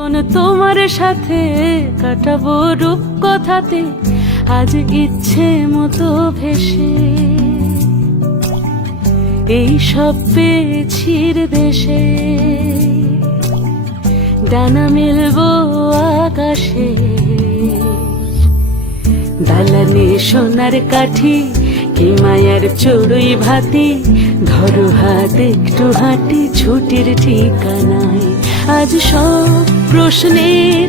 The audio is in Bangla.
জীবন তোমার সাথে কাটাবো রূপ কথাতে, আজ ইচ্ছে মতো ভেসে এই সব পেয়েছি দেশে। ডানা মেলবো আকাশে, দালানে সোনার কাঠি, কি মায়ার চড়ুই ভাতি, ধরো হাত একটু হাঁটি, ছুটির ঠিকানায় আজ সব প্রশ্নের